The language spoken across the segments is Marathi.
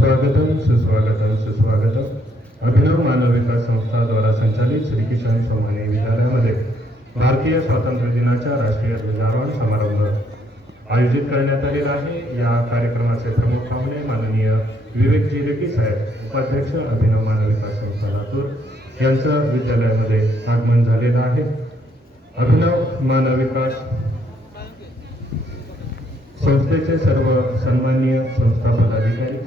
स्वागतम सुस्वागतम सुस्वागतम। अभिनव मानव विकास संस्था द्वारा संचालित श्री किशन सोमानी विद्यालयामध्ये भारतीय स्वातंत्र्य दिनाच्या राष्ट्रीय ध्वजारोहण समारंभ आयोजित करण्यात आलेला आहे। या कार्यक्रमाचे प्रमुख पाहुणे माननीय विवेकजी रेड्डी साहेब, उपाध्यक्ष अभिनव मानव विकास संस्था लातूर यांचं विद्यालयामध्ये आगमन झालेलं आहे। अभिनव मानव विकास संस्थेचे सर्व सन्माननीय संस्था पदाधिकारी,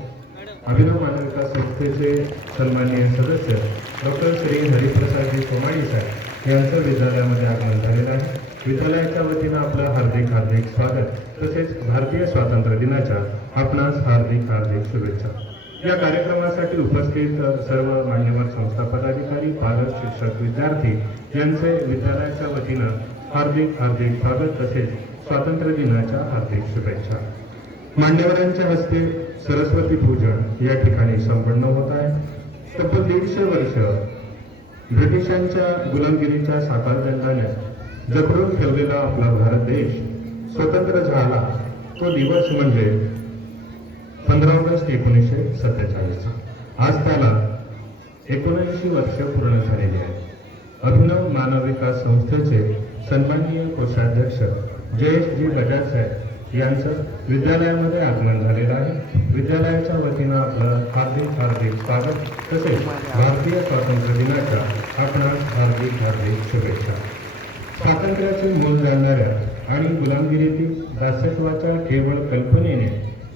अभिनव मानव विकास संस्थेचे सन्माननीय सदस्य डॉक्टर श्री हरिप्रसादजी सोमाणी साहेब यांचं विद्यालयामध्ये आगमन झालेलं आहे। विद्यालयाच्या वतीनं आपलं हार्दिक हार्दिक स्वागत तसेच भारतीय स्वातंत्र्य दिनाच्या आपणास हार्दिक हार्दिक शुभेच्छा। या कार्यक्रमासाठी उपस्थित सर्व मान्यवर संस्था पदाधिकारी, पालक, शिक्षक, विद्यार्थी यांचे विद्यालयाच्या वतीनं हार्दिक हार्दिक स्वागत तसेच स्वातंत्र्य दिनाच्या हार्दिक शुभेच्छा। मान्यवरांच्या हस्ते सरस्वती पूजन या ठिकाणी संपन्न होत आहे। तब्बल 150 वर्ष ब्रिटिशांच्या गुलामगिरीच्या साकारबंधाने जखडून ठेवलेला आपला भारत देश स्वतंत्र झाला तो दिवस म्हणजे 15 ऑगस्ट 1947। आज त्याला 79 वर्ष पूर्ण झालेली आहेत। अभिनव मानव विकास संस्थेचे सन्माननीय कोषाध्यक्ष जयेशजी बजाज साहेब यांचं विद्यालयामध्ये आगमन झालेलं आहे। विद्यालयाच्या वतीनं आपलं हार्दिक हार्दिक स्वागत तसेच भारतीय स्वातंत्र्य दिनाच्या आपणास हार्दिक हार्दिक शुभेच्छा। स्वातंत्र्याचे मूल जाणणाऱ्या आणि गुलामगिरीतील दास्यत्वाच्या केवळ कल्पनेने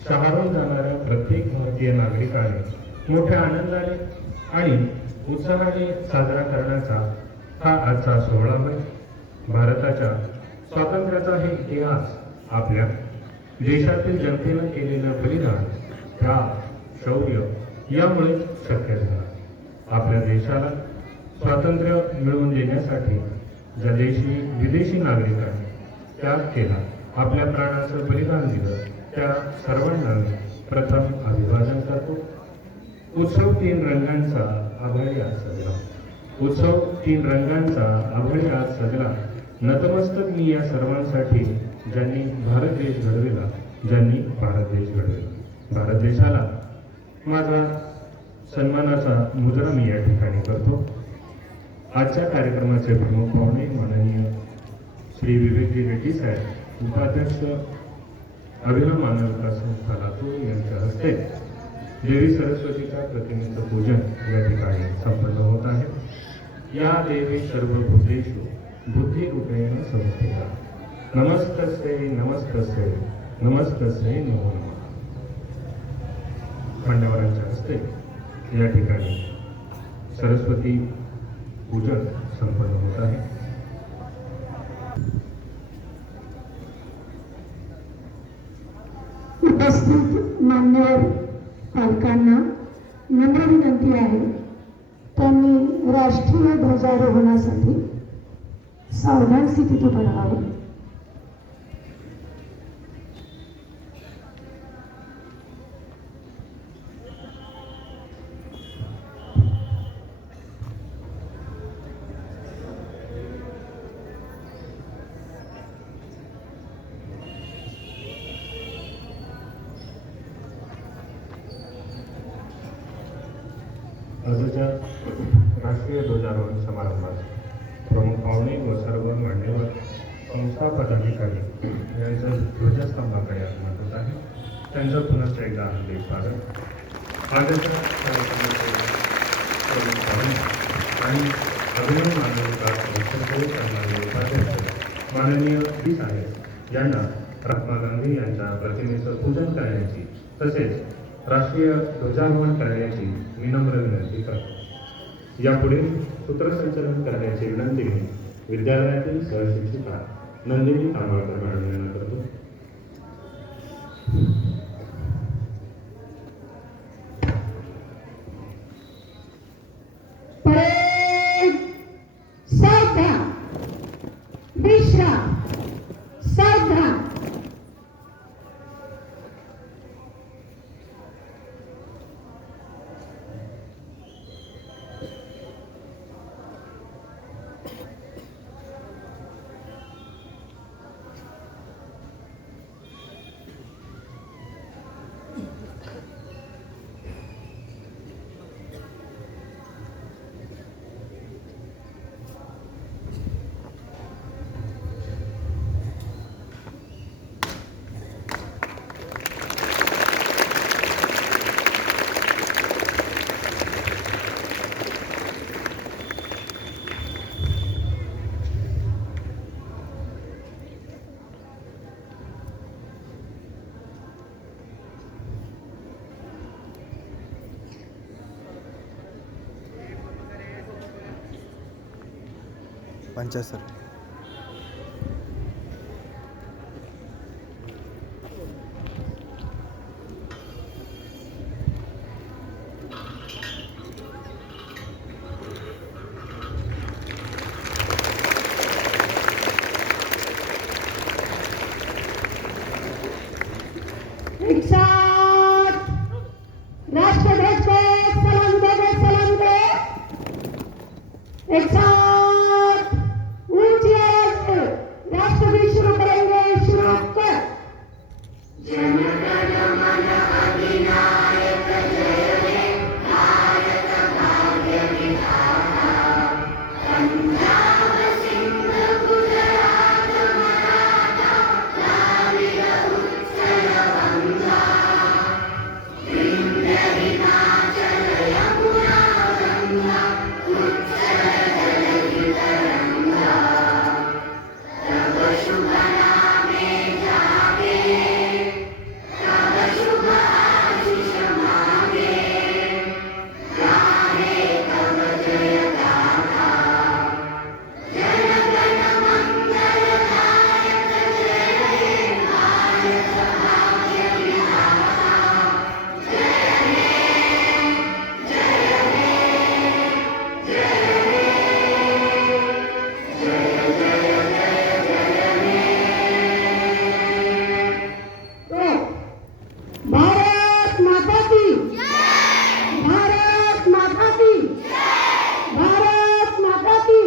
शहारून जाणाऱ्या प्रत्येक भारतीय नागरिकाने मोठ्या आनंदाने आणि उत्साहाने साजरा करण्याचा हा आजचा सोहळा होय। भारताच्या स्वातंत्र्याचा हे इतिहास आपल्या देशातील जनतेनं केलेलं बलिदान, त्याग, शौर्य यामुळे शक्य झालं। आपल्या देशाला स्वातंत्र्य मिळवून देण्यासाठी ज्या विदेशी नागरिकांनी त्याग केला, आपल्या प्राणाचं बलिदान दिलं, त्या सर्वांना प्रथम अभिवादन करतो। उत्सव 3 रंगांचा आभाळी आज सजला, उत्सव 3 रंगांचा आभाळी आज सजला। नतमस्तक मी या सर्वांसाठी ज्यांनी भारत देश घडविला, ज्यांनी भारत देश घडविला। भारत देशाला माझा सन्मानाचा मुजरा मी या ठिकाणी करतो। आजच्या कार्यक्रमाचे प्रमुख पाहुणे माननीय श्री विवेकजी रेड्डी साहेब, उपाध्यक्ष अभिनव मानव विकास संस्था लातूर यांच्या हस्ते देवी सरस्वतीच्या प्रतिमेचं पूजन या ठिकाणी संपन्न होत आहे। या देवी सर्वभूतेषु बुद्धिरूपेण संस्थिता नमस्तस्यै नमस्तस्यै नमस्तस्यै नमो नमः। मान्यवरांच्या हस्ते या ठिकाणी सरस्वती पूजन संपन्न होत आहे। उपस्थित मान्यवर पालकांना नम्र विनंती आहे, त्यांनी राष्ट्रीय ध्वजारोहणासाठी सावधान स्थितीत उभं राहावं। आजच्या राष्ट्रीय ध्वजारोहण समारंभात प्रमुख पाहुणे व सर्व मान्यवर संस्था पदाधिकारी यांचं ध्वजस्तंभाकडे आगमन होत आहे। त्यांचं पुनश्च एकदा हार्दिक स्वागत। आजच्या कार्यक्रमाचे प्रमुख पाहुणे आणि अभिनव मानव विकास संस्थेचे सन्माननीय उपाध्यक्ष माननीय डी साहेब यांना महात्मा गांधी यांच्या प्रतिमेचं पूजन करण्याची तसेच राष्ट्रीय ध्वजारोहण करण्याची विनम्र विनंती करतो। यापुढे सूत्रसंचलन करण्याची विनंती विद्यालयातील सहशिक्षिका नंदिनी तांबळकर मॅडम यांना करतो। सावधान, विश्राम, सावधान। पंचासर. एक साथ राष्ट्रध्वज को सलाम दे. एक साथ ऊंची आवाज से राष्ट्रगीत शुरू करेंगे. शुरू कर. भारत माता की. भारत माता की. भारत माता की.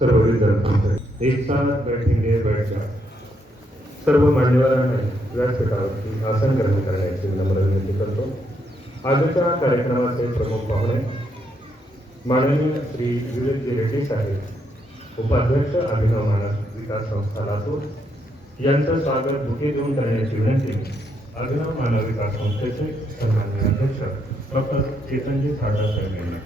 सर्व विद्यार्थ्यांचे एक साथ बैठेंगे बैठ जा. सर्व मान्यवरांना व्यासपीठावरती आसन ग्रहण करण्याची नम्र विनंती करतो. आजच्या कार्यक्रमाचे प्रमुख पाहुणे माननीय श्री विवेकजी रेड्डी साहेब, उपाध्यक्ष अभिनव मानव विकास संस्था लातूर यांचं स्वागत बुके देऊन करण्याची विनंती अभिनव मानव विकास संस्थेचे सन्माननीय अध्यक्ष डॉक्टर चेतनजी साडा साहेब यांना.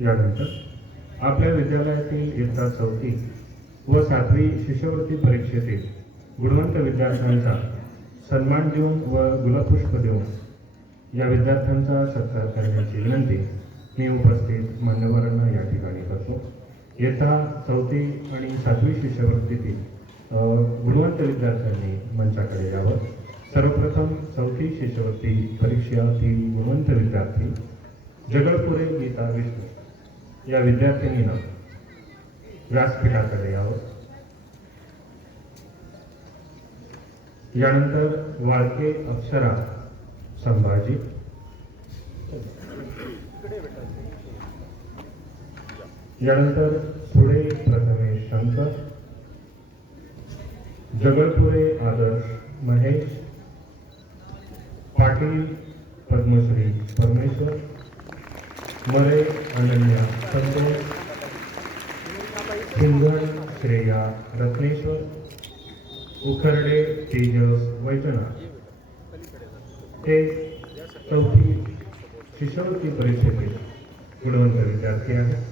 यानंतर आपल्या विद्यालयातील इयत्ता 4थी व 7वी शिष्यवृत्ती परीक्षेतील गुणवंत विद्यार्थ्यांचा सन्मान देऊन व गुलाबपुष्प देऊन या विद्यार्थ्यांचा सत्कार करण्याची विनंती मी उपस्थित मान्यवरांना या ठिकाणी करतो. इयत्ता 4थी आणि 7वी शिष्यवृत्तीतील गुणवंत विद्यार्थ्यांनी मंचाकडे यावं. सर्वप्रथम 4थी शिष्यवृत्ती परीक्षेतील गुणवंत विद्यार्थी जगलपुरे गीता विष्णू या विद्यार्थिनीनं व्यासपीठाकडे यावं. यानंतर वाळके अक्षरा संभाजी, यानंतर सुळे प्रथमेश शंकर, जगलपुरे आदर्श महेश, पाटील पद्मश्री परमेश्वर, मरे अनन्या संतोष, सिंघण श्रेया रत्नेश्वर, उखर्डे तेजस वैजनाथ हे चौथी शिष्यवृत्ती परीक्षेतील गुणवंत विद्यार्थी आहेत.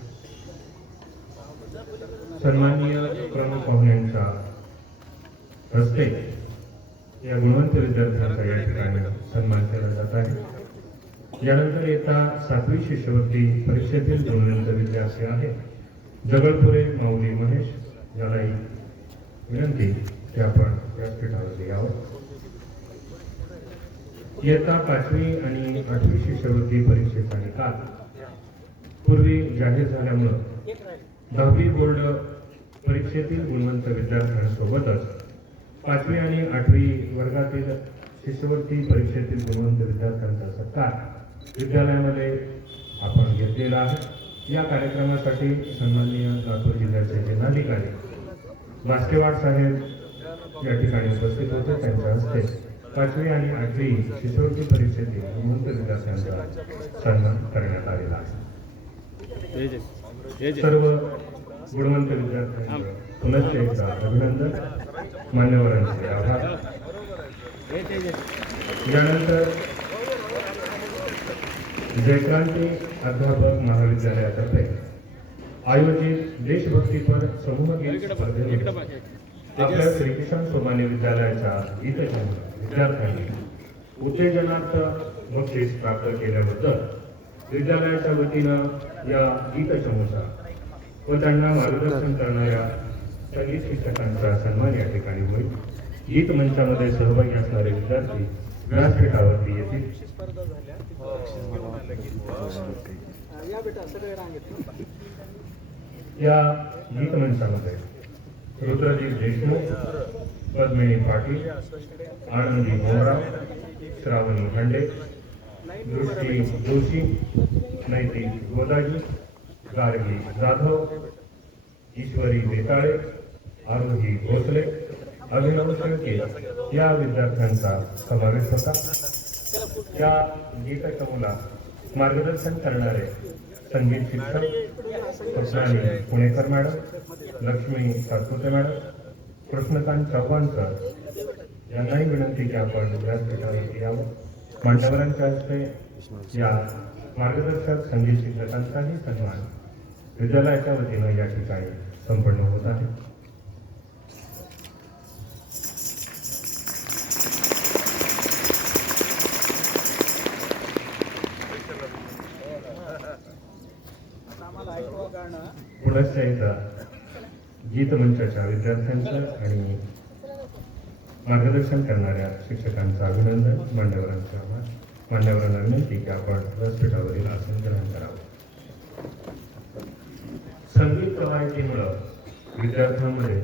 सन्माननीय प्रमुख पाहुण्यांच्या हस्ते या गुणवंत विद्यार्थ्यांचा या ठिकाणी सन्मान केला जात आहे. यानंतर येता 7वी शिष्यवृत्ती परीक्षेतील गुणवंत विद्यार्थी आहे जगलपुरे माऊली महेश, यालाही विनंती की आपण व्यासपीठावर यावं. इयत्ता 5वी आणि 8वी शिष्यवृत्ती परीक्षेचा निकाल पूर्वी जाहीर झाल्यामुळं 10वी बोर्ड परीक्षेतील गुणवंत विद्यार्थ्यांसोबतच 5वी आणि 8वी वर्गातील शिष्यवृत्ती परीक्षेतील गुणवंत विद्यार्थ्यांचा सत्कार विद्यालयामध्ये आपण घेतलेला आहे. या कार्यक्रमासाठी सन्माननीय लातूर जिल्ह्याचे जिल्हाधिकारी बास्केवाड साहेब या ठिकाणी उपस्थित होते. त्यांच्या हस्ते 5वी आणि 8वी शिष्यवृत्ती परीक्षेतील गुणवंत विद्यार्थ्यांचा सन्मान करण्यात आलेला आहे. सर्व गुणवंत विद्यार्थ्यांचं पुनश्च एकदा अभिनंदन, मान्यवरांचे आभार. यानंतर जयक्रांती अध्यापक महाविद्यालयातर्फे आयोजित देशभक्तीपर समूह गीत स्पर्धेत आपल्या श्रीकिशन सोमानी विद्यालयाच्या गीतजन विद्यार्थ्यांनी उत्तेजनार्थ बक्षीस प्राप्त केल्याबद्दल विद्यालयाच्या वतीनं या गीतचमूचा व त्यांना मार्गदर्शन करणाऱ्या संगीत शिक्षकांचा सन्मान या ठिकाणी होईल. गीत मंचामध्ये सहभागी असणारे विद्यार्थी व्यासपीठावरती येतील. या गीत मंचामध्ये रुद्रजीत देशमुख, पद्मिनी पाटील, आनंदी मोहरा, श्रावणी हांडे, दृष्टी जोशी, नैतिक गोदाजी, गार्गी जाधव, ईश्वरी बेताळे, आरोही भोसले, अभिनव शेळके या विद्यार्थ्यांचा समावेश होता. या गीतचमूला मार्गदर्शन करणारे संगीत शिक्षक Swapnali Punekar madam, Lakshmi Satpute madam, Krishnakant Chavan sir यांनाही विनंती की आपण व्यासपीठावरती यावं. मान्यवरांच्या हस्ते या मार्गदर्शक संगीत शिक्षकांचाही सन्मान विद्यालयाच्या वतीनं या ठिकाणी संपन्न होत आहे. पुनश्च एकदा गीत मंचाच्या विद्यार्थ्यांचं आणि मार्गदर्शन करणाऱ्या शिक्षकांचं अभिनंदन, मान्यवरांचे आभार. मान्यवरांना विनंती की आपण व्यासपीठावरील आसन ग्रहण करावं. संगीत कवायतीमुळं विद्यार्थ्यांमध्ये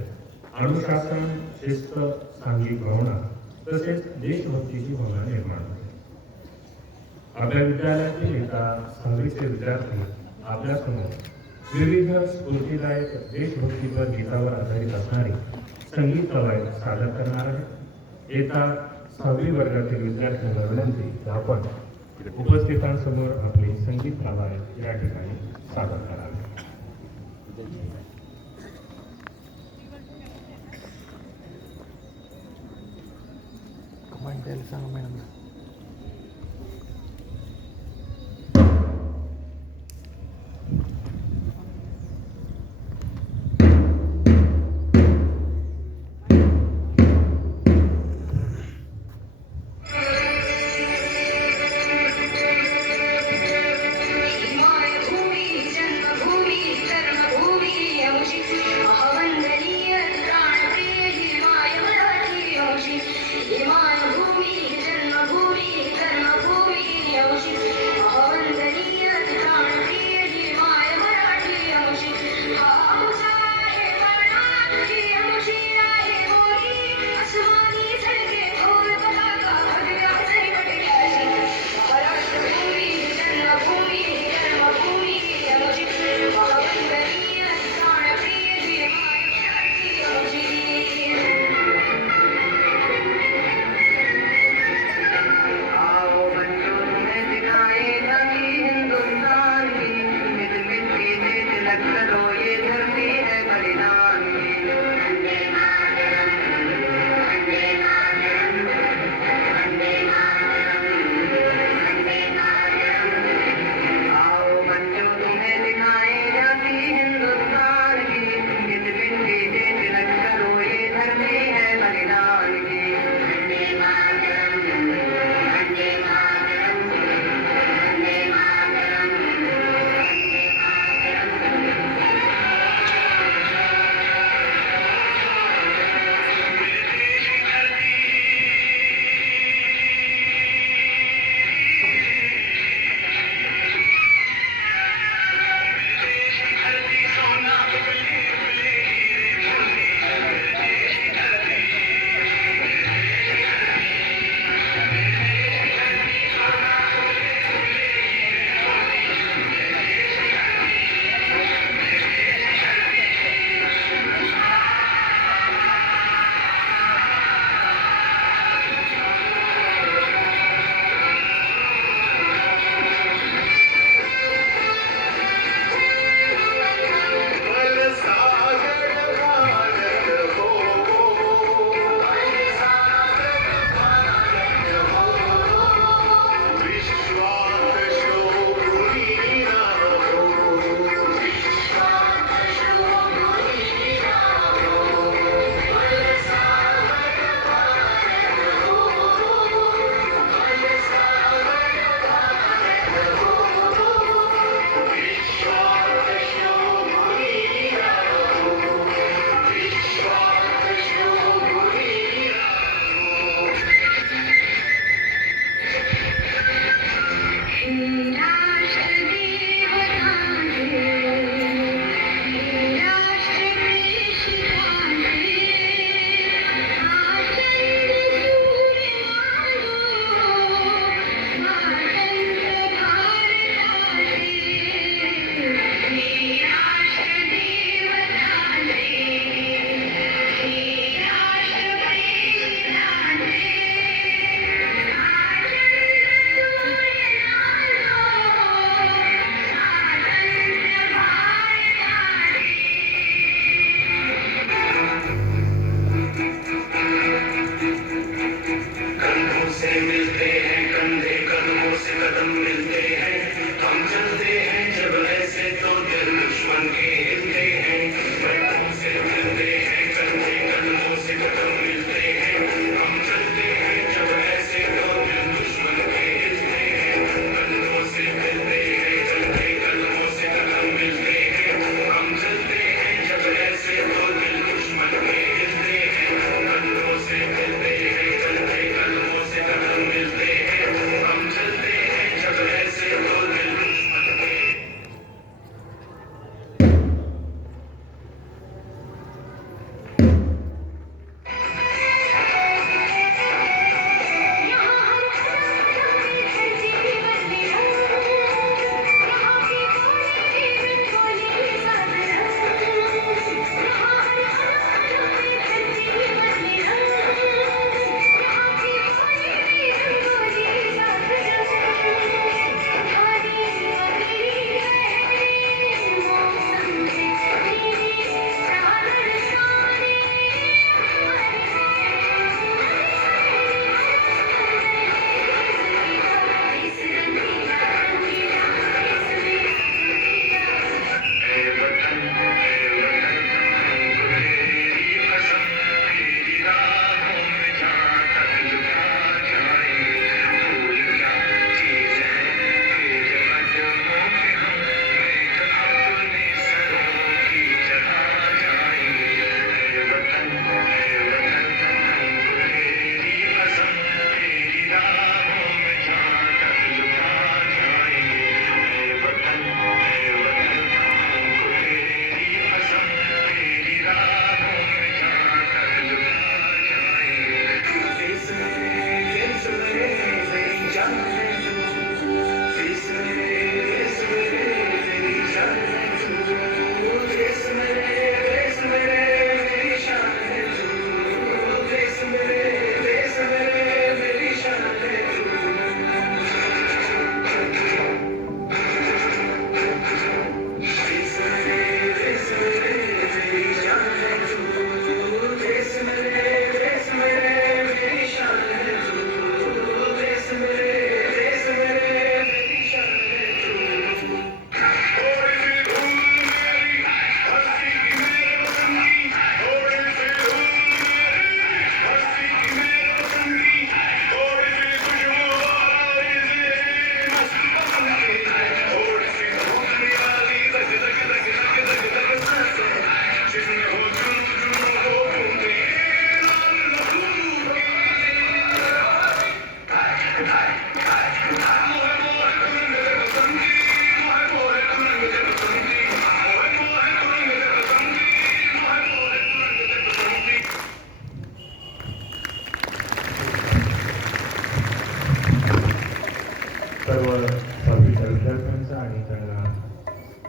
अनुशासन, शिस्त, सांघिक भावना तसेच देशभक्तीची भावना निर्माण होते. आपल्या विद्यालयातील एका 6वीचे विद्यार्थी आपल्यासमोर विविध स्फूर्तिदायक देशभक्तीपर गीतावर आधारित असणारी संगीत कवायत सादर करणार आहे. येता 6वी वर्गातील विद्यार्थ्यांना विनंती की आपण उपस्थितांसमोर आपली संगीत कवायत या ठिकाणी सादर करावी. कमांड द्यायला सांगा मॅडम. हिमाय भूमी जन्मभूमी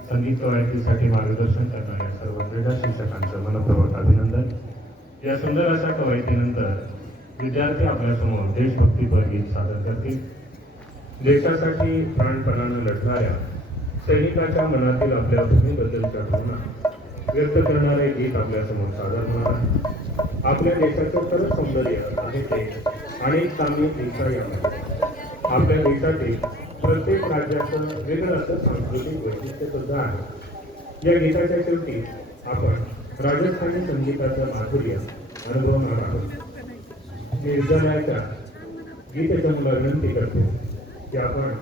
संगीत कवायतीसाठी मार्गदर्शन करणाऱ्या सर्व क्रीडा शिक्षकांचं मनपूर्वक अभिनंदन. या सुंदर अशा कवायतीनंतर विद्यार्थी आपल्यासमोर देशभक्तीपर गीत सादर करतील. देशासाठी प्राणपणानं लढणाऱ्या सैनिकाच्या मनातील आपल्या भूमीबद्दलच्या भावना व्यक्त करणारे गीत आपल्यासमोर सादर होणार आहे. आपल्या देशाचं खरं सौंदर्य आहे ते अनेक चांगली देशा यामध्ये. आपल्या देशातील प्रत्येक राज्याचं वेगळं असं सांस्कृतिक वैशिष्ट्य सुद्धा आहे. या गीताच्या शेवटी आपण राजस्थानी संगीताचं माधुर्य अनुभवणार आहोत. मी विद्यालयाच्या गीतचंदला विनंती करतो की आपण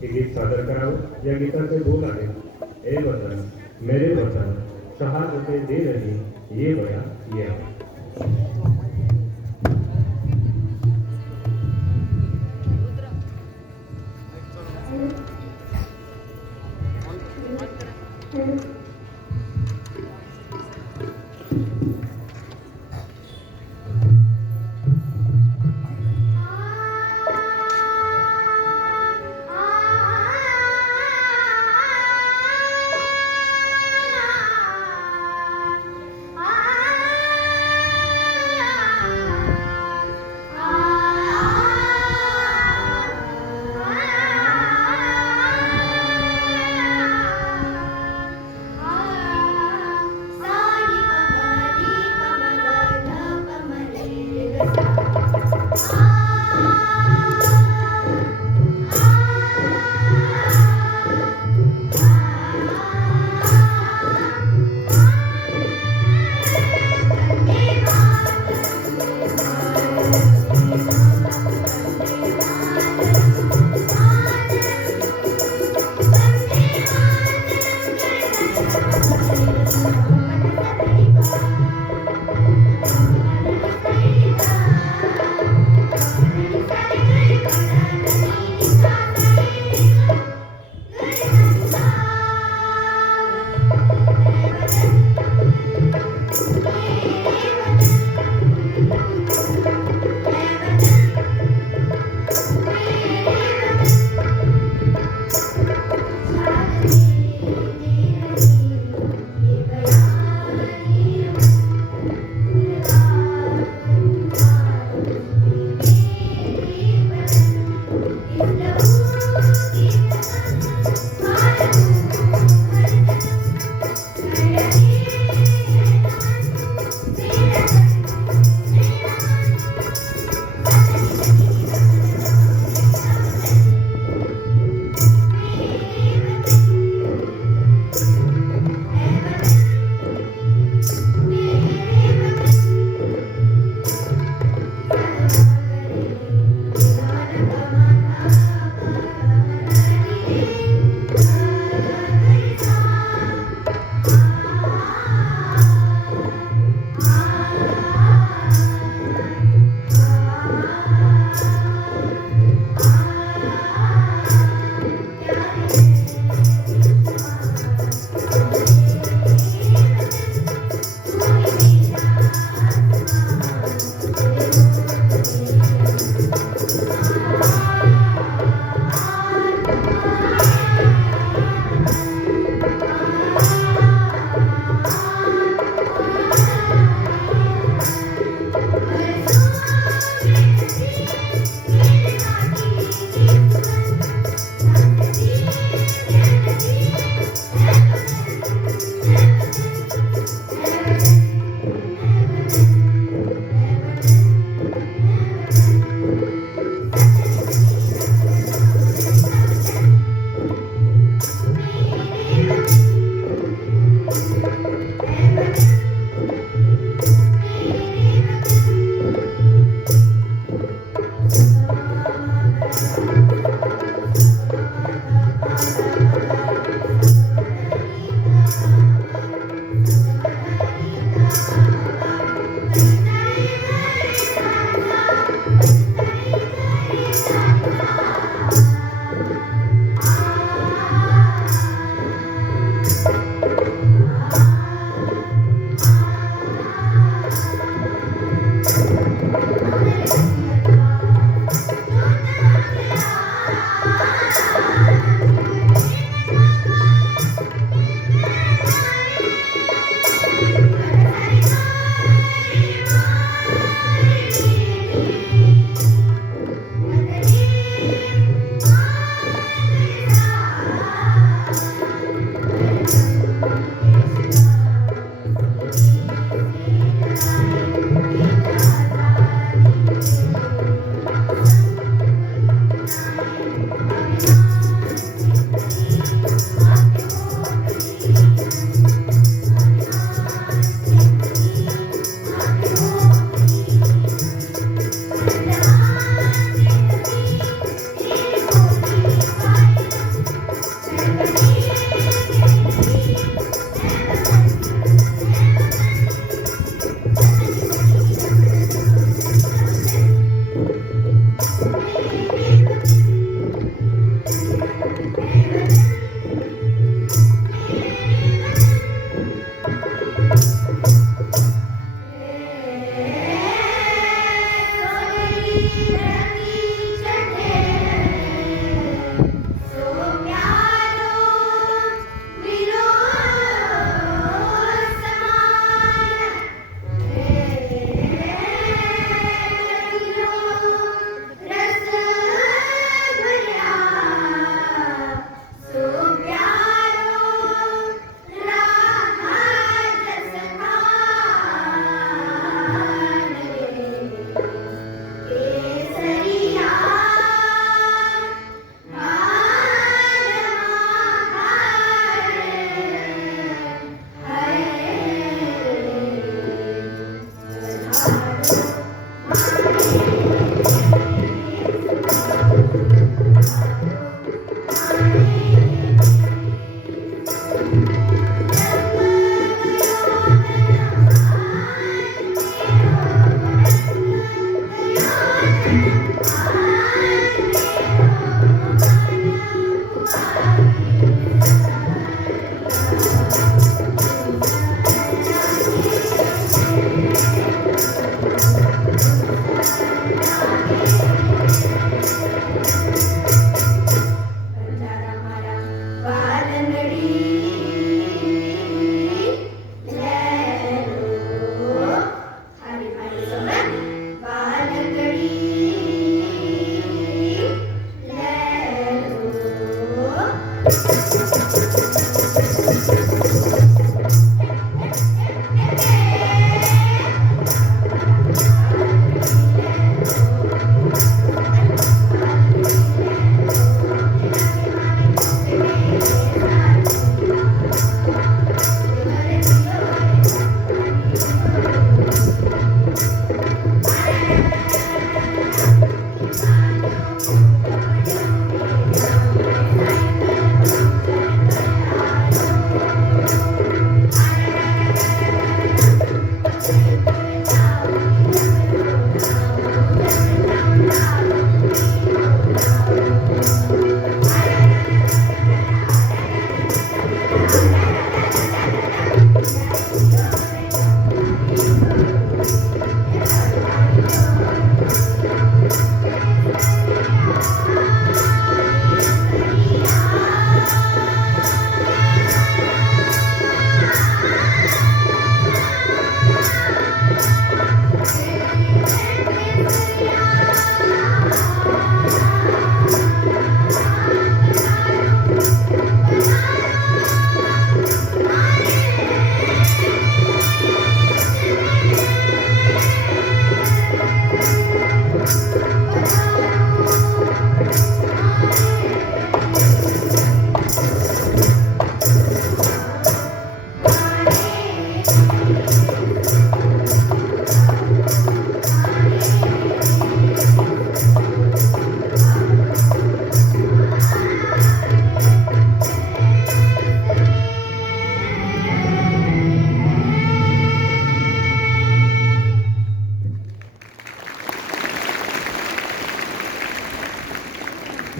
हे गीत सादर करावं. या गीताचे बोल आहेत, ए वतन मेरे वतन शहादते दे रही ये बया ये.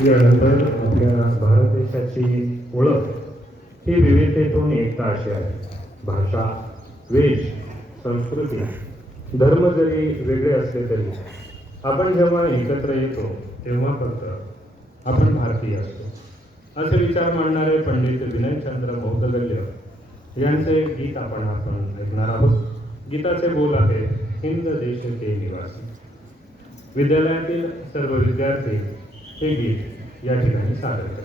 यानंतर आपल्या भारत देशाची ओळख ही विविधतेतून एकता अशी आहे. भाषा, वेश, संस्कृती, धर्म जरी वेगळे असले तरी आपण जेव्हा एकत्र येतो तेव्हा फक्त आपण भारतीय असतो असे विचार मांडणारे पंडित विनयचंद्र बौद्धगल्य यांचे गीत आपण ऐकणार आहोत. गीताचे बोल आहे, हिंद देश के निवासी. विद्यालयातील सर्व विद्यार्थी हे गीत या ठिकाणी सादर करतात.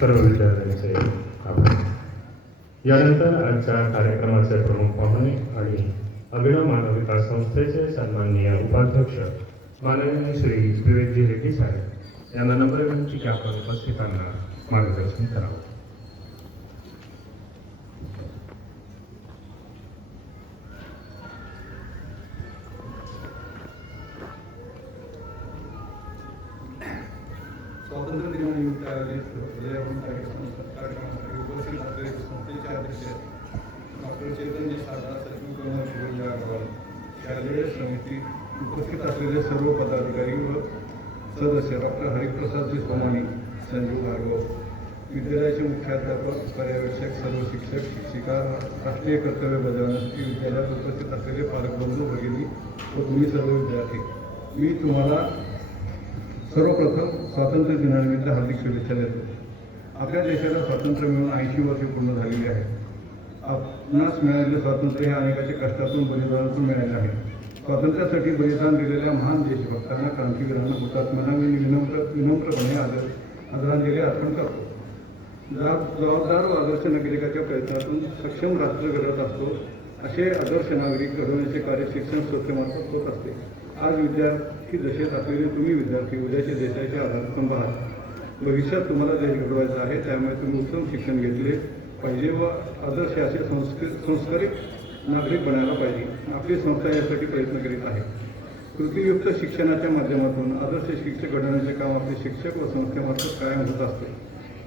सर्व विद्यार्थ्यांचे आभार. यानंतर आजच्या कार्यक्रमाचे प्रमुख पाहुणे आणि अभिनव मानव विकास संस्थेचे सन्माननीय उपाध्यक्ष माननीय श्री विवेकजी रेड्डी साहेब यांना नम्र विनंती की आपण उपस्थितांना मार्गदर्शन करावं. स्वातंत्र्य दिनानिमित्त आयोजित हृदयवंत कार्यक्रमासाठी उपस्थित असलेले संस्थेचे अध्यक्ष डॉक्टर चैतन्य साधा, सचिव कुमार शिवराज अग्रवाल, शालेय समिती उपस्थित असलेले सर्व पदाधिकारी व सदस्य, डॉक्टर हरिप्रसादजी सोमानी, संजीव भार्गव, विद्यालयाचे मुख्याध्यापक, पर्यवेक्षक, सर्व शिक्षक, शिक्षिका, राष्ट्रीय कर्तव्य बजावण्यासाठी विद्यालयात उपस्थित असलेले पालक बंधू भगिनी व तुम्ही सर्व विद्यार्थी, मी तुम्हाला सर्वप्रथम स्वातंत्र्य दिनानिमित्त हार्दिक शुभेच्छा देतो. आपल्या देशाला स्वातंत्र्य मिळून 80 वर्षे पूर्ण झालेली आहेत. आपणास मिळालेले स्वातंत्र्य हे अनेकाचे कष्टातून, बलिदानातून मिळाले आहे. स्वातंत्र्यासाठी बलिदान दिलेल्या महान देशभक्तांना, क्रांतिवीरांना, हुतात्म्यांना मी विनम्रपणे आदरांजली अर्पण करतो. जबाबदार व आदर्श नागरिकाच्या प्रयत्नातून सक्षम राष्ट्र घडत असतो. असे आदर्श नागरिक घडवण्याचे कार्य शिक्षण संस्थेमार्फत होत असते. आज विद्यार्थी दशेत असलेले तुम्ही विद्यार्थी उद्याच्या देशाचे आधारस्तंभ आहात. भविष्यात तुम्हाला देश घडवायचा आहे, त्यामुळे तुम्ही उत्तम शिक्षण घेतले पाहिजे व आदर्श असे संस्कारित नागरिक बनायला पाहिजे. आपली संस्था यासाठी प्रयत्न करीत आहे. कृतीयुक्त शिक्षणाच्या माध्यमातून आदर्श शिक्षक घडवण्याचे काम आपले शिक्षक व संस्थेमार्फत कायम होत असते.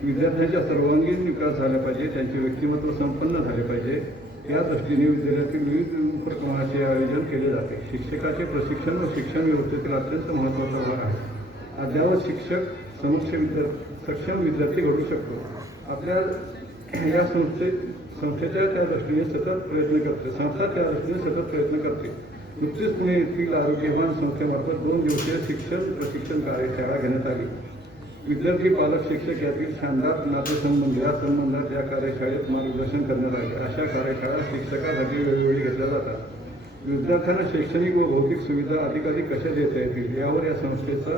विद्यार्थ्यांचा सर्वांगीण विकास झाला पाहिजे, त्यांचे व्यक्तिमत्व संपन्न झाले पाहिजे, या दृष्टीने विद्यालयातील विविध उपक्रमाचे आयोजन केले जाते. शिक्षकाचे प्रशिक्षण व शिक्षण व्यवस्थेतील अत्यंत महत्त्वाचा भाग आहे. अद्यावत शिक्षक सक्षम विद्यार्थी घडू शकतो. आपल्या या संस्थेच्या त्या दृष्टीने सतत प्रयत्न करते. संस्था त्या दृष्टीने सतत प्रयत्न करते. नुकतीच पुणे येथील आरोग्यवान संस्थेमार्फत 2 दिवसीय शिक्षण प्रशिक्षण कार्यशाळा घेण्यात आली. विद्यार्थी, पालक, शिक्षक यातील शानदार नातेसंबंध या संबंधात या कार्यशाळेत मार्गदर्शन करण्यात आले. अशा कार्यशाळा शिक्षकासाठी वेळोवेळी घेतल्या जातात. विद्यार्थ्यांना शैक्षणिक व भौतिक सुविधा अधिकाधिक कशा देता येतील यावर या संस्थेचा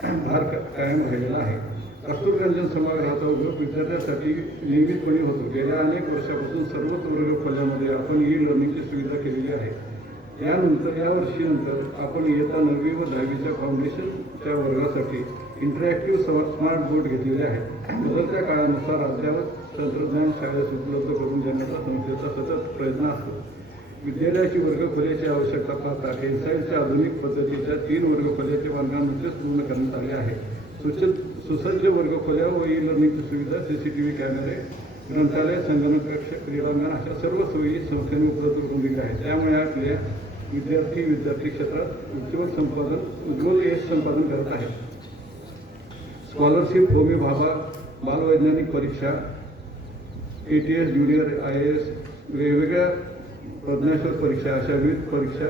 भार कायम राहिलेला आहे. कस्तुररंजन सभागृहाचा उपयोग विद्यार्थ्यांसाठी नियमितपणे होतो. गेल्या अनेक वर्षापासून सर्वच वर्ग खोल्यामध्ये आपण ई-लर्निंगची सुविधा केलेली आहे. या वर्षीनंतर आपण इयत्ता 9वी व 10वीच्या फाउंडेशनच्या वर्गासाठी इंटरॅक्टिव्ह स्मार्ट बोर्ड घेतलेले आहेत. बदलत्या काळानुसार अद्यावत तंत्रज्ञान शाळेस उपलब्ध करून देण्याचा संस्थेचा सतत प्रयत्न असतो. विद्यालयाची वर्गखोल्याची आवश्यकता पाहता एनसाईलच्या आधुनिक पद्धतीच्या 3 वर्गखोल्याचे बांधकाम नुकतेच पूर्ण करण्यात आले आहे. सुसज्ज वर्गखोल्या व ई-लर्निंगची सुविधा, CCTV कॅमेरे, ग्रंथालय, संगणक कक्ष, क्रीडांगण अशा सर्व सोयी संस्थेने उपलब्ध करून दिल्या आहेत. त्यामुळे आपल्या विद्यार्थी क्षेत्रात उज्ज्वल यश संपादन करत आहेत. स्कॉलरशिप, होमी भाभा, बालवैज्ञानिक परीक्षा, ATS, ज्युनियर IAS, वेगवेगळ्या प्रज्ञाशोध परीक्षा अशा विविध परीक्षा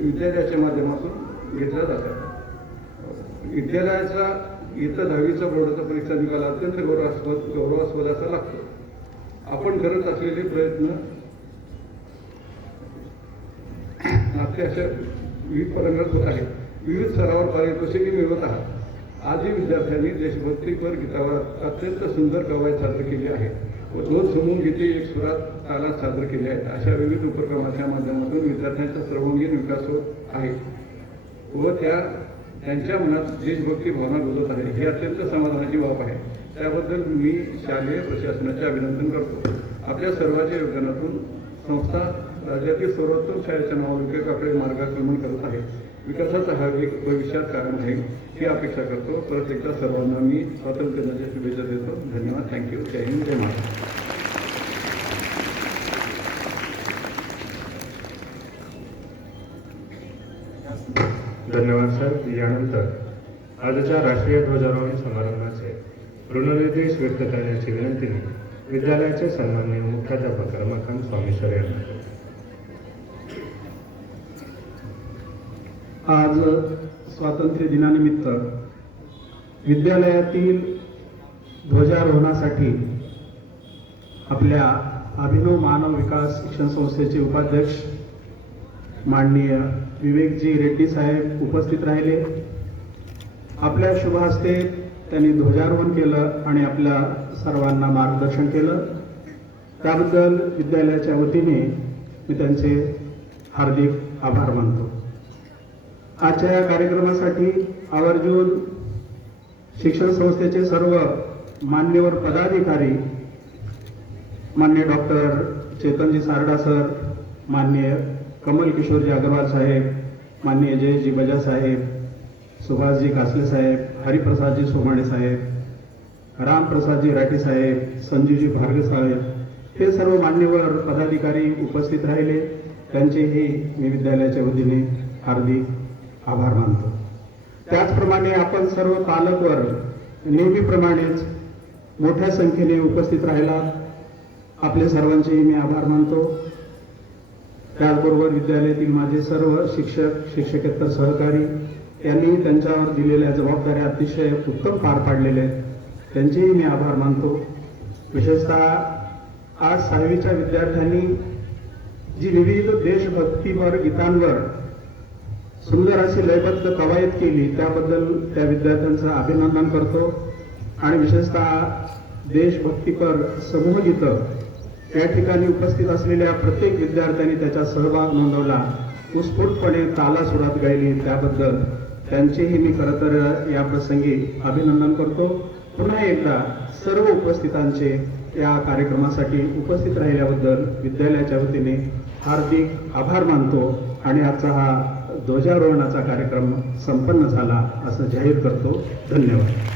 विद्यालयाच्या माध्यमातून घेतल्या जातात. विद्यालयाचा इयत्ता 10वीचा बोर्डाचा परीक्षा निकाल अत्यंत गौरवास्पद असा लागतो. आपण करत असलेले प्रयत्न आपल्या अशा विविध परंगणात होत आहेत. विविध स्तरावर पारितोषिके मिळवत आहात. आधी विद्यार्थ्यांनी देशभक्तीपर गीतावर अत्यंत सुंदर कवायत सादर केली आहे व 2 समूह गीते एक सुरात तालात सादर केली आहेत. अशा विविध उपक्रमाच्या माध्यमातून विद्यार्थ्यांचा सर्वांगीण विकास होत आहे व त्यांच्या मनात देशभक्ती भावना बोलत आहे. ही अत्यंत समाधानाची बाब आहे. त्याबद्दल मी शालेय प्रशासनाचे अभिनंदन करतो. आपल्या सर्वांच्या योगदानातून संस्था राज्यातील सर्वोत्तम शाळेच्या नावाविकासाकडे मार्गक्रमण करत आहे. विकासाचा हा वेग भविष्यात कायम राहील ही अपेक्षा करतो. परत एकदा सर्वांना मी स्वातंत्र्य दिनाच्या शुभेच्छा देतो. धन्यवाद. थँक्यू. जय हिंद, जय महाराष्ट्र. धन्यवाद सर. यानंतर आजच्या राष्ट्रीय ध्वजारोहण समारंभाचे ऋणनिर्देश व्यक्त करण्याची विनंती विद्यालयाचे सन्माननीय मुख्याध्यापक रमाकांत स्वामी सर यांना. आज स्वातंत्र्य दिनानिमित्त विद्यालयातील ध्वजारोहणासाठी आपल्या अभिनव मानव विकास शिक्षण संस्थेचे उपाध्यक्ष माननीय विवेकजी रेड्डी साहेब उपस्थित राहिले. आपल्या शुभ हस्ते त्यांनी ध्वजारोहण केलं आणि आपल्या सर्वांना मार्गदर्शन केलं. त्याबद्दल विद्यालयाच्या वतीने मी त्यांचे हार्दिक आभार मानतो. आजच्या या कार्यक्रमासाठी आवर्जून शिक्षण संस्थेचे सर्व मान्यवर पदाधिकारी, माननीय डॉक्टर चेतनजी सारडा सर, माननीय कमल किशोरजी अग्रवाल साहेब, माननीय जयजी बजा साहेब, सुभाषजी कासले साहेब, हरिप्रसादजी सोमाणे साहेब, रामप्रसादजी राठी साहेब, संजीवजी भार्गव साहेब, हे सर्व मान्यवर पदाधिकारी उपस्थित राहिले. त्यांचेही मी विद्यालयाच्या वतीने हार्दिक आभार मानतो. त्याचप्रमाणे आपण सर्व पालकवर्ग नेहमीप्रमाणेच मोठ्या संख्येने उपस्थित राहिला. आपले सर्वांचेही मी आभार मानतो. त्याचबरोबर विद्यालयातील माझे सर्व शिक्षक, शिक्षकेतर सहकारी यांनी त्यांच्यावर दिलेल्या जबाबदाऱ्या अतिशय उत्तम पार पाडलेल्या आहेत. त्यांचेही मी आभार मानतो. विशेषतः आज 6वीच्या विद्यार्थ्यांनी जी विविध देशभक्तीपर गीतांवर सुंदर अशी लयबद्ध कवायत केली त्याबद्दल त्या विद्यार्थ्यांचं अभिनंदन करतो. आणि विशेषतः देशभक्तीपर समूहगीतं या ठिकाणी उपस्थित असलेल्या प्रत्येक विद्यार्थ्यांनी त्याचा सहभाग नोंदवला, उत्स्फूर्तपणे तालासुरात गायली, त्याबद्दल त्यांचेही मी खरं तर या प्रसंगी अभिनंदन करतो. पुन्हा एकदा सर्व उपस्थितांचे या कार्यक्रमासाठी उपस्थित राहिल्याबद्दल विद्यालयाच्या वतीने हार्दिक आभार मानतो आणि आजचा हा ध्वजारोहणाचा कार्यक्रम संपन्न झाला असं जाहीर करतो. धन्यवाद.